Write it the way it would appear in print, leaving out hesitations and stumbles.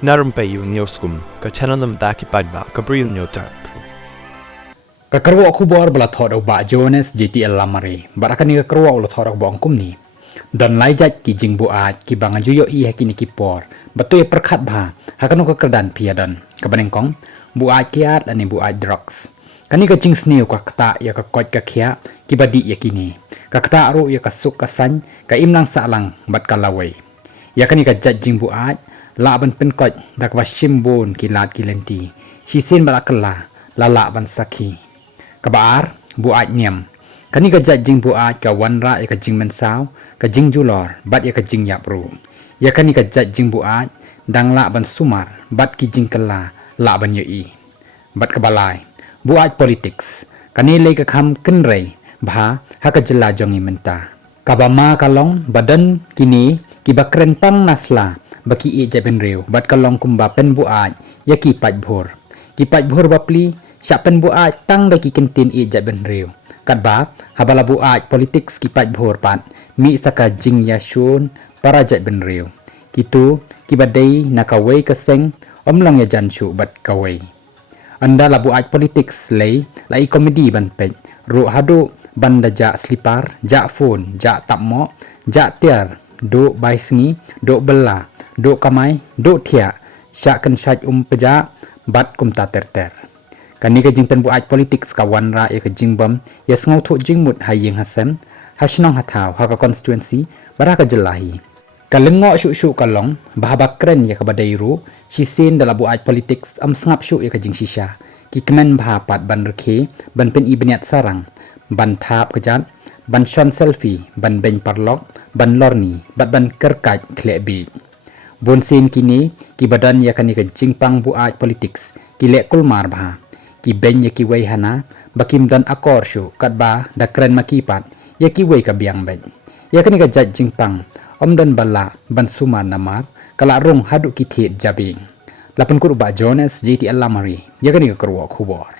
Na Rympei U ka channel nabynta paidbah ka Bri U Hynñiewtrep. Kakarwa aku bor bala thod ba Joannes Lamare barakani kakarwa ulo thod ba angkum ni dan lai jait ki jingbuaid ki banga juyo i hakini ki por batu ya perkhat bha hakanu ka kerdan piadan kabaneng kong buaid kiat ani buaid drugs kani ka jing sneu ka kata ya ka kot ka khia ki badi ya kine ka kata ru ya ka suk ka san ka imlang salang bat kalawai ya kani ka jat jingbuaid la ban pen kot dak wa shimbun ki lat ki lenti shisin balakalla lala ban sakhi kabar buat niam kani ka jat jing buat ka wanra ya ka jing mensaw ka jing julor bat ya ka jing yapru ya kani ka jat jing buat dang la ban sumar bat ki jing kala la ban yoi bat ka balai buat politics kani le ka kham kenrei bha ha ka jela jongi menta kabama kalong badan kini ki bakrentang nasla baki e jaben reu bat kalong kumba pen buat ya ki paidbah bapli siapen buat tang daki kentin i jaben reu kadba habala buat politics ki paidbah pat mi saka jing yashun para jaben reu kitu kibadai nakawai kaseng omlang ya janchu bat kawai anda la buat politics lei lai komedi ban pej ru hadu banda ja slipar ja phone ja tapmo ja tiar do baisngi do bella do kamai do thia syakan syaj peja bat kumta terter kani ka jingpen buat politics ka wanra ya ka jingbam ya sngau tho jingmut hayeng hasem hasnong hathaw ha ka constituency bara ka jelahi kalengo shu kalong bahaba kren ya ka badairu shisin dala buat politics am sngap shu ya ka jing shisha ki kemen bha pat ban rekhe ban pen ibniat sarang ban thap kejat ban shon selfie ban ben parlok ban lorni bat ban kerkat klebi bonsin kini ki badan ya kani ka jingpang buat politics ki le kulmar bha ki ben ya ki wei hana bakim dan akor shu katba da kren makipat ya ki wei ka biang ben ya kani ka jat jingpang om dan bala ban sumar namar kala rung hadu ki thiet jabing lapan ku ba Joannes Lamare ya kani ka kerwa khubor